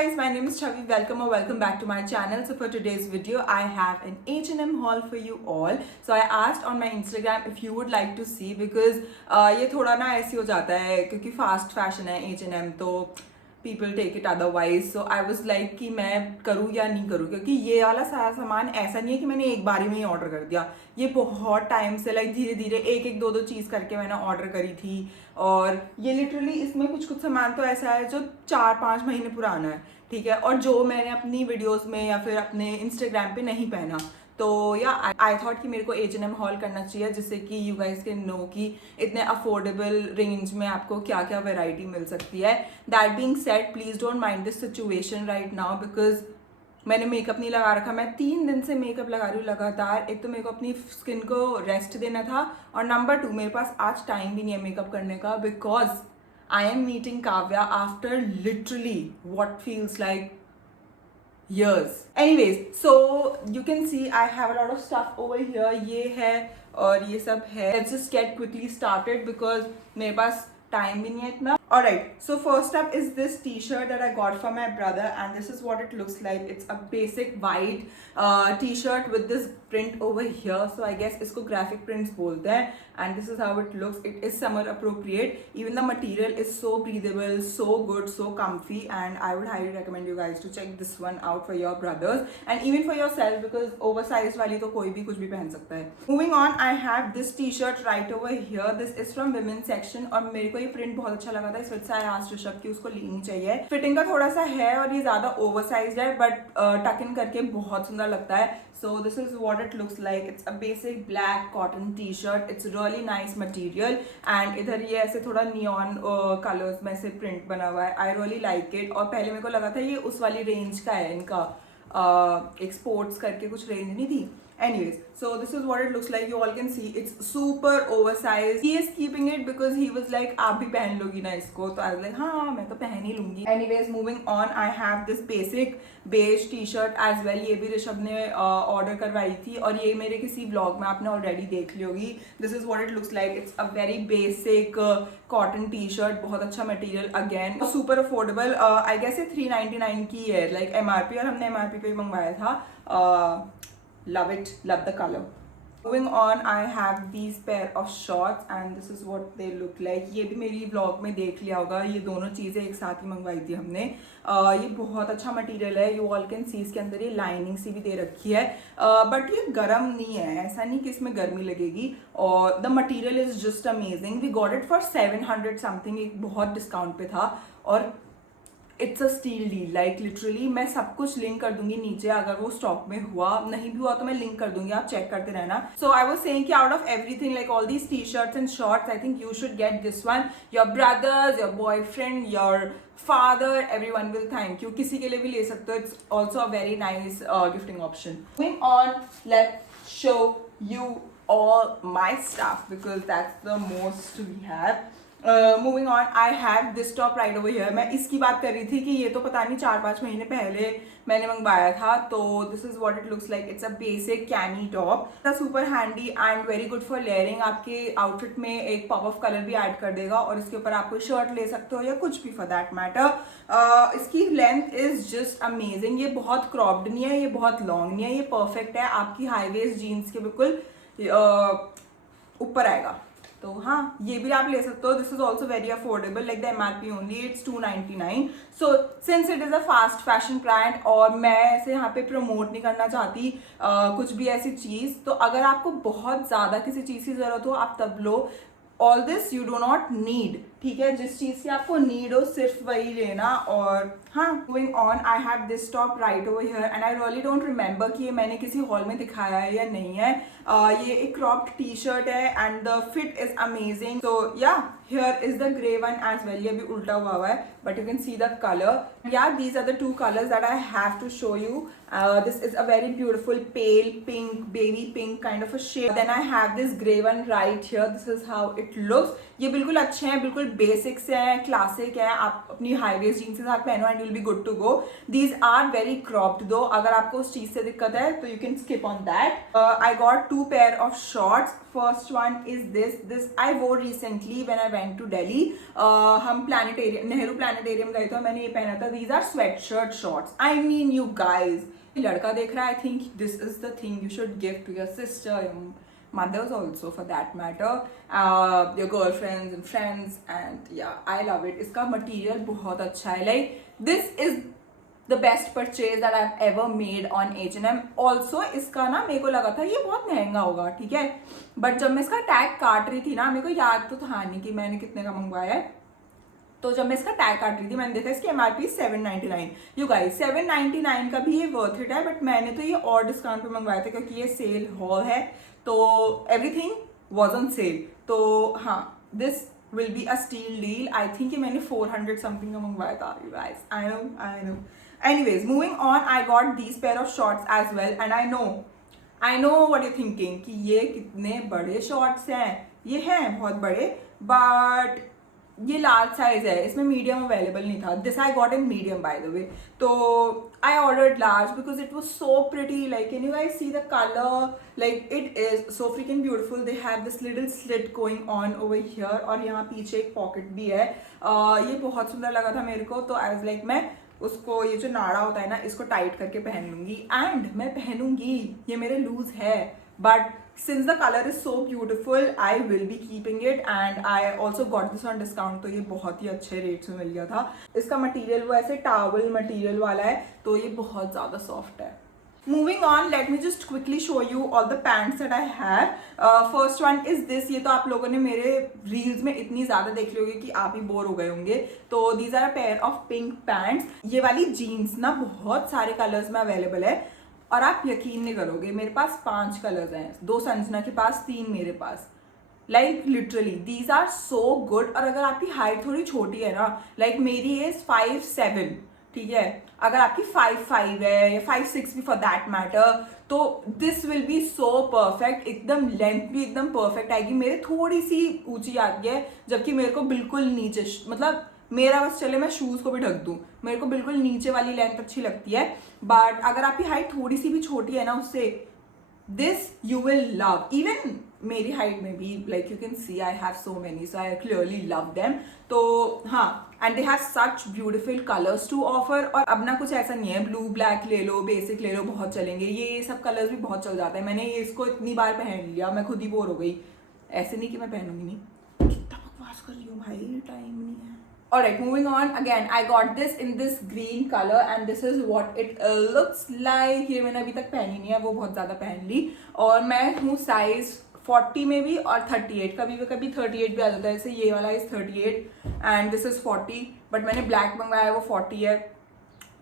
guys, my name is Chavi. Welcome or welcome back to my channel. So for today's video, I have an H&M haul for you all. So I asked on my Instagram if you would like to see because ये थोड़ा ना ऐसी हो जाता है क्योंकि fast fashion है H&M तो people take it otherwise. So I was like कि मैं करूँ या नहीं करूँ क्योंकि ये वाला सारा सामान ऐसा नहीं है कि मैंने एक बारी में ही ऑर्डर कर दिया. ये बहुत टाइम से लाइक धीरे धीरे एक एक दो दो चीज़ करके मैंने ऑर्डर करी थी और ये लिटरली इसमें कुछ कुछ सामान तो ऐसा है जो 4-5 महीने पुराना है, ठीक है, और जो मैंने अपनी वीडियोस में या फिर अपने इंस्टाग्राम पे नहीं पहना. तो या आई थॉट कि मेरे को H&M हॉल करना चाहिए जिससे कि यू गाइस कैन नो कि इतने अफोर्डेबल रेंज में आपको क्या क्या वैरायटी मिल सकती है. That being said, please don't mind this situation right now because मैंने मेकअप नहीं लगा रखा. मैं 3 दिन से मेकअप लगा रही हूँ लगातार. एक तो मेरे को अपनी स्किन को रेस्ट देना था और नंबर 2 मेरे पास आज टाइम भी नहीं है मेकअप करने का because I am meeting Kavya after literally what feels like years. Anyways, so you can see I have a lot of stuff over here. ये है और ये सब है. Let's just get quickly started because मेरे पास टाइम भी नहीं है इतना. Alright, so first up is this t-shirt that I got for my brother and this is what it looks like. It's a basic white t-shirt with this print over here. So I guess इसको graphic prints बोलते हैं and this is how it looks. It is summer appropriate. Even the material is so breathable, so good, so comfy and I would highly recommend you guys to check this one out for your brothers and even for yourself because oversized वाली तो कोई भी कुछ भी पहन सकता है. Moving on, I have this t-shirt right over here. This is from women's section और मेरे को ये print बहुत अच्छा लगा था. इस वजह से आई आस्क्ड ऋषभ कि उसको लेनी चाहिए. फिटिंग का थोड़ा सा है और ये ज्यादा ओवरसाइज्ड है बट टक इन करके बहुत सुंदर लगता है. So this is what it looks like. It's a basic black cotton t-shirt. It's really nice material and इधर ये ऐसे थोड़ा neon colors में से print बना हुआ है. I really like it. और पहले मेरे को लगा था ये उस वाली range का है इनका एक sports करके कुछ range नहीं थी. Anyways, so this is what it looks like. You all can see it's super oversized. He is keeping it because he was like आप भी पहन लोगी ना इसको. तो I was like हाँ मैं तो पहन ही लूंगी. Anyways, moving on, I have this basic beige t-shirt as well. ये भी ऋषभ ने order करवाई थी और ये मेरे किसी vlog में आपने already देख ली होगी. This is what it looks like. It's a very basic cotton t-shirt. बहुत अच्छा material again. Super affordable. I guess ये 399 की है like MRP और हमने MRP पे ही मंगवाया था. Love it, love the color. Moving on, I have these pair of shorts and this is what they look like. ये भी मेरी vlog में देख लिया होगा. ये दोनों चीज़ें एक साथ ही मंगवाई थी हमने. ये बहुत अच्छा मटेरियल है. You all can see इसके अंदर ये लाइनिंग सी भी दे रखी है बट ये गर्म नहीं है. ऐसा नहीं कि इसमें गर्मी लगेगी और the material is just amazing. We got it for 700 something. एक बहुत डिस्काउंट पे था और it's a steal deal. Like literally मैं सब कुछ लिंक कर दूंगी नीचे. अगर वो स्टॉक में हुआ नहीं भी हुआ तो मैं लिंक कर दूंगी, आप चेक करते रहना. सो आई वाज सेइंग कि out of everything like all these T shirts and shorts I think you should get this one. Your brothers, your boyfriend, your father, everyone will thank you. किसी के लिए भी ले सकते हो. It's also a very nice gifting option. Moving on, let's show you all my stuff because that's the most we have. Moving on, I have this top right over here. मैं इसकी बात कर रही थी कि ये तो पता नहीं 4-5 महीने पहले मैंने मंगवाया था. तो this is what it looks like. It's a basic cami top. It's super handy and very good for layering. आपके आउटफिट में एक पॉप ऑफ कलर भी ऐड कर देगा और इसके ऊपर आप कोई शर्ट ले सकते हो या कुछ भी for that matter. इसकी लेंथ इज जस्ट अमेजिंग. ये बहुत क्रॉप्ड नहीं है, ये बहुत लॉन्ग नहीं है, ये परफेक्ट है. आपकी हाई वेस्ट जीन्स के बिल्कुल ऊपर आएगा. तो हाँ ये भी आप ले सकते हो. This is also very affordable like the MRP only. It's 299. So since it is a fast fashion brand और मैं ऐसे यहाँ पे प्रमोट नहीं करना चाहती कुछ भी ऐसी चीज़. तो अगर आपको बहुत ज़्यादा किसी चीज़ की ज़रूरत हो आप तब लो. All this you do not need. ठीक है, जिस चीज़ की आपको नीड हो सिर्फ वही लेना. और हाँ, moving on, I have this top right over here and I really don't remember कि ये मैंने किसी हॉल में दिखाया है या नहीं है. ये एक क्रॉप्ड टी शर्ट है and the fit is amazing. So yeah here is the grey one as well. ये भी उल्टा हुआ है but you can see the colour. Yeah these are the 2 colors that I have to show you This is a very beautiful pale pink, baby pink kind of a shade. Then I have this grey one right here. This is how it looks. ये बिल्कुल अच्छे हैं, बिल्कुल basic से हैं, classic हैं. आप अपनी हाई वेस्ट जीन्स के साथ पहनो and will be good to go. These are very cropped though. अगर आपको उस चीज से दिक्कत है तो you can skip on that. I got 2 pair of shorts. First one is this I wore recently when I went to Delhi. हम planetarium, Nehru planetarium गए थे, मैंने ये पहना था. These are sweat shirt shorts. I mean you guys, लड़का देख रहा है, I think this is the thing you should give to your sister, mothers also for that matter, your girlfriends and friends, and yeah, I love it. इसका material बहुत अच्छा है. Like this is the best purchase that I've ever made on H&M. Also इसका ना मेरे को लगा था ये बहुत महंगा होगा, ठीक है, बट जब मैं इसका टैग काट रही थी ना, मेरे को याद तो था नहीं कि मैंने कितने का मंगवाया है. तो जब मैं इसका टैग काट रही थी मैंने देखा इसकी MRP 799. यू गाइस 799 का भी ये वर्थ इट है, बट मैंने तो ये और डिस्काउंट पे मंगवाया था क्योंकि ये सेल हॉल है, तो एवरीथिंग वाज ऑन सेल. तो हाँ, this will be a steal deal. I think ये मैंने 400 समथिंग का मंगवाया था. You guys, I know. Anyways, moving on, I got these pair of shorts as well. And I know what you thinking कि ये कितने बड़े शॉर्ट्स हैं. ये हैं बहुत बड़े, बट ये लार्ज साइज है, इसमें मीडियम अवेलेबल नहीं था. This I got in medium by the way. तो I ordered large because it was so pretty. Like can you guys see the colour? Like it is so freaking beautiful. They have this little slit going on over here, और यहाँ पीछे एक pocket भी है. ये बहुत सुंदर लगा था मेरे को. तो आई वाज लाइक मैं उसको, ये जो नाड़ा होता है ना, इसको टाइट करके पहन लूंगी. एंड मैं पहनूंगी, ये मेरे लूज है, but since the color is so beautiful, I will be keeping it. And I also got this on discount, तो ये बहुत ही अच्छे रेट्स में मिल गया था. इसका मटेरियल वो ऐसे टावल मटेरियल वाला है, तो ये बहुत ज़्यादा सॉफ्ट है. Moving on, let me just quickly show you all the pants that I have. First one is this. ये तो आप लोगों ने मेरे रील्स में इतनी ज़्यादा देख ली होगी कि आप ही बोर हो गए होंगे. तो these are a pair of pink pants. ये वाली जीन्स ना बहुत सारे कलर्स में अवेलेबल है, और आप यकीन नहीं करोगे, मेरे पास 5 कलर्स हैं. 2 संजना के पास, 3 मेरे पास. Like literally these are so good. और अगर आपकी हाइट थोड़ी छोटी है ना, लाइक मेरी एज 5'7", ठीक है, अगर आपकी 5'5" है या 5'6" भी फॉर दैट मैटर, तो this will B so perfect. एकदम लेंथ भी एकदम परफेक्ट आएगी. मेरे थोड़ी सी ऊंची आती है, जबकि मेरे को बिल्कुल नीचे, मतलब मेरा बस चले मैं शूज को भी ढक दूं, मेरे को बिल्कुल नीचे वाली लेंथ अच्छी लगती है. बट अगर आपकी हाइट थोड़ी सी भी छोटी है ना, उससे this you will love. Even मेरी हाइट में भी, like you can see I have so many, so I clearly love them. तो हाँ, and they have such beautiful colours to offer. और अब ना कुछ ऐसा नहीं है, ब्लू ब्लैक ले लो, बेसिक ले लो, बहुत चलेंगे. ये सब कलर्स भी बहुत चल जाते हैं. मैंने ये इसको इतनी बार पहन लिया, मैं खुद ही बोर हो गई. ऐसे नहीं कि मैं पहनूंगी नहीं. कितना बकवास कर रही हूँ भाई, टाइम नहीं है. Alright, moving on. Again, I got this in this green color and this is what it looks like. ये मैंने अभी तक पहनी नहीं है, वो बहुत ज़्यादा पहन ली. और मैं हूँ साइज 40 में भी और 38, कभी 38 भी आ जाता है. जैसे ये वाला is 38 and this is 40, but मैंने ब्लैक मंगवाया है, वो 40 है.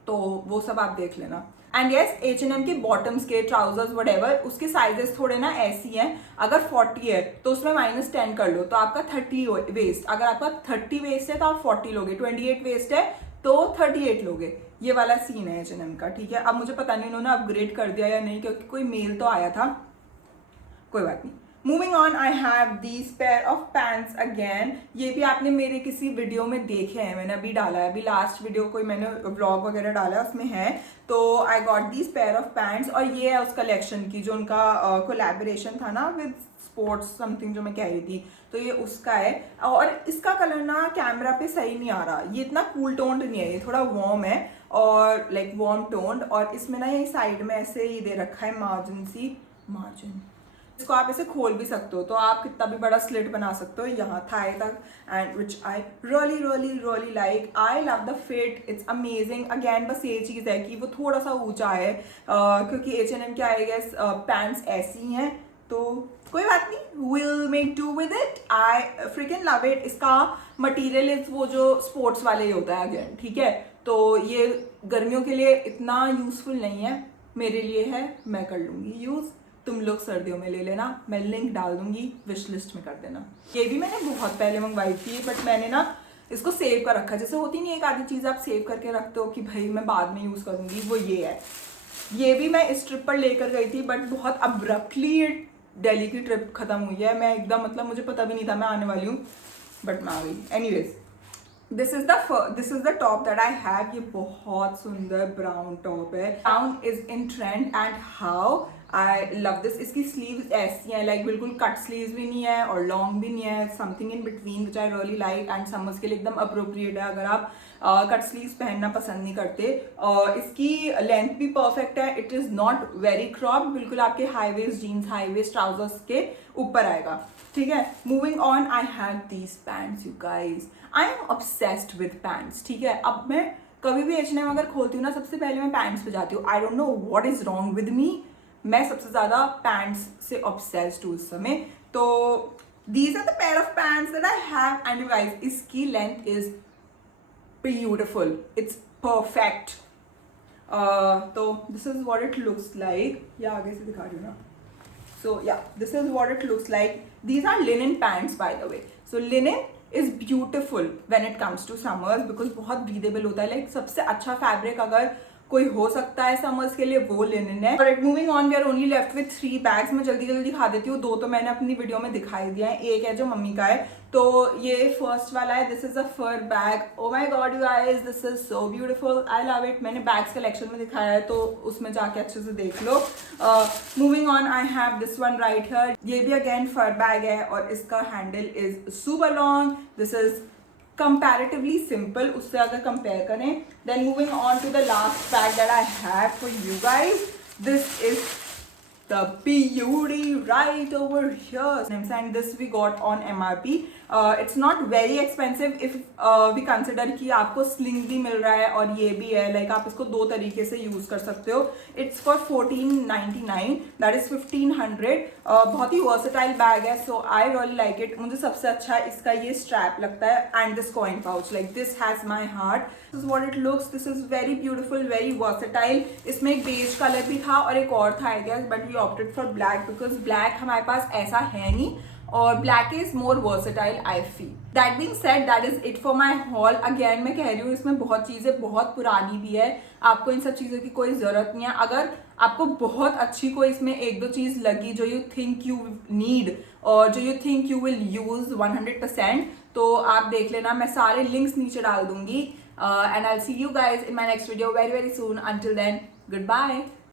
तो वो सब आप देख लेना. एंड येस, H&M के बॉटम्स के ट्राउजर्स वटेवर, उसके साइजेस थोड़े ना ऐसी हैं. अगर 40 है तो उसमें -10 कर लो, तो आपका 30 वेस्ट. अगर आपका 30 वेस्ट है तो आप 40 लोगे. 28 वेस्ट है तो 38 लोगे. ये वाला सीन है H&M का, ठीक है. अब मुझे पता नहीं उन्होंने अपग्रेड कर दिया या नहीं, क्योंकि कोई मेल तो आया था. कोई बात नहीं. Moving on, I have these pair of pants again. ये भी आपने मेरे किसी वीडियो में देखे हैं, मैंने अभी डाला है, अभी लास्ट वीडियो कोई मैंने व्लॉग वगैरह डाला है उसमें है. तो आई got these pair of pants, और ये है उस कलेक्शन की जो उनका कोलैबोरेशन था ना विद स्पोर्ट्स समथिंग, जो मैं कह रही थी. तो ये उसका है. और इसका कलर ना कैमरा पे सही नहीं आ रहा. ये इतना कूल टोन्ड नहीं है, ये थोड़ा वार्म है, और लाइक वार्म टोन्ड. और इसमें ना ये साइड में ऐसे ये दे रखा है मार्जिन. इसको आप ऐसे खोल भी सकते हो, तो आप कितना भी बड़ा स्लिट बना सकते हो यहाँ थाई तक. And which I really like. I love the fit, it's amazing. Again बस ये चीज़ है कि वो थोड़ा सा ऊंचा है, क्योंकि H&M के आई गेस पैंट्स ऐसी हैं. तो कोई बात नहीं, will make do with it. I fricking love it. इसका मटीरियल इज वो जो स्पोर्ट्स वाले ही होता है अगेन, ठीक है. तो ये गर्मियों के लिए इतना यूजफुल नहीं है, मेरे लिए है, मैं कर लूँगी यूज़. तुम लोग सर्दियों में ले लेना, मैं लिंक डाल दूंगी, विश लिस्ट में कर देना. ये भी मैंने बहुत पहले मंगवाई थी, बट मैंने ना इसको सेव कर रखा है. जैसे होती नहीं एक आधी चीज़ आप सेव करके रखते हो कि भाई मैं बाद में यूज़ करूंगी, वो ये है. ये भी मैं इस ट्रिप पर लेकर गई थी, बट बहुत अब्रप्टली दिल्ली की ट्रिप खत्म हुई है। मैं एकदम मतलब मुझे पता भी नहीं था मैं आने वाली हूँ, बट मैं आ गई। Anyways, this is the top that I have. ये बहुत सुंदर ब्राउन टॉप है। Brown is in trend and how I love this. इसकी स्लीव्स ऐसी हैं, लाइक बिल्कुल कट स्लीव्स भी नहीं है और लॉन्ग भी नहीं है, something in between which I really like and summers के लिए एकदम अप्रोप्रिएट है अगर आप कट स्लीव्स पहनना पसंद नहीं करते। इसकी लेंथ भी परफेक्ट है, it is not very crop, बिल्कुल आपके high waist jeans, high waist trousers के ऊपर आएगा, ठीक है। Moving on, I have these pants you guys. I am obsessed with pants, ठीक है। अब मैं कभी भी H&M अगर खोलती हूँ ना, सबसे पहले मैं पैंट्स पे जाती हूँ। I don't know what is wrong with me, मैं सबसे ज्यादा पैंट्स से ऑब्सेस्ड हूँ इस समय। तो these are the pair of pants that I have and you guys, इसकी length is beautiful, it's perfect. तो this is what it looks like, yeah आगे से दिखा रही हूँ ना। So yeah, this is what it looks like. These are linen pants by the way. So linen is beautiful when it comes to summers because बहुत breathable होता है। Like सबसे अच्छा फैब्रिक अगर कोई हो सकता है समर्स के लिए वो लिनन है। Alright, moving on, we are only left with 3 bags. मैं जल्दी जल्दी दिखा देती हूँ, 2 तो मैंने अपनी वीडियो में दिखाई दिया है, एक है जो मम्मी का है। तो ये फर्स्ट वाला है, this is a fur bag. Oh my god you guys, this is so beautiful, I love it. मैंने बैग्स कलेक्शन में दिखाया है तो उसमें जाके अच्छे से देख लो। Moving on, I have this one right here. ये भी अगेन फर बैग है और इसका handle is super long. This is comparatively simple उससे अगर कंपेयर करें। then moving on to the last bag that I have for you guys, this is the beauty right over here and this we got on MRP. It's not very expensive if we consider कि आपको sling भी मिल रहा है और ये भी है, like आप इसको 2 तरीके से यूज कर सकते हो। It's for 1499, that is 1500। बहुत ही versatile बैग है, so I really like it। मुझे सबसे अच्छा इसका ये strap लगता है and this coin pouch, like this has my heart। This is what it looks, this is very beautiful, very versatile। इसमें एक beige color भी था और एक और था I guess, but we opted for black because black हमारे पास ऐसा है नहीं और black is more versatile I feel। That being said, that is it for my haul। Again मैं कह रही हूँ इसमें बहुत चीज़ें बहुत पुरानी भी है, आपको इन सब चीज़ों की कोई ज़रूरत नहीं है। अगर आपको बहुत अच्छी कोई इसमें 1-2 चीज़ लगी जो यू थिंक यू नीड और जो you think you will use 100%, तो आप देख लेना, मैं सारे लिंक्स नीचे डाल दूंगी। And I'll see you guys in my next video very very soon. Until then, goodbye.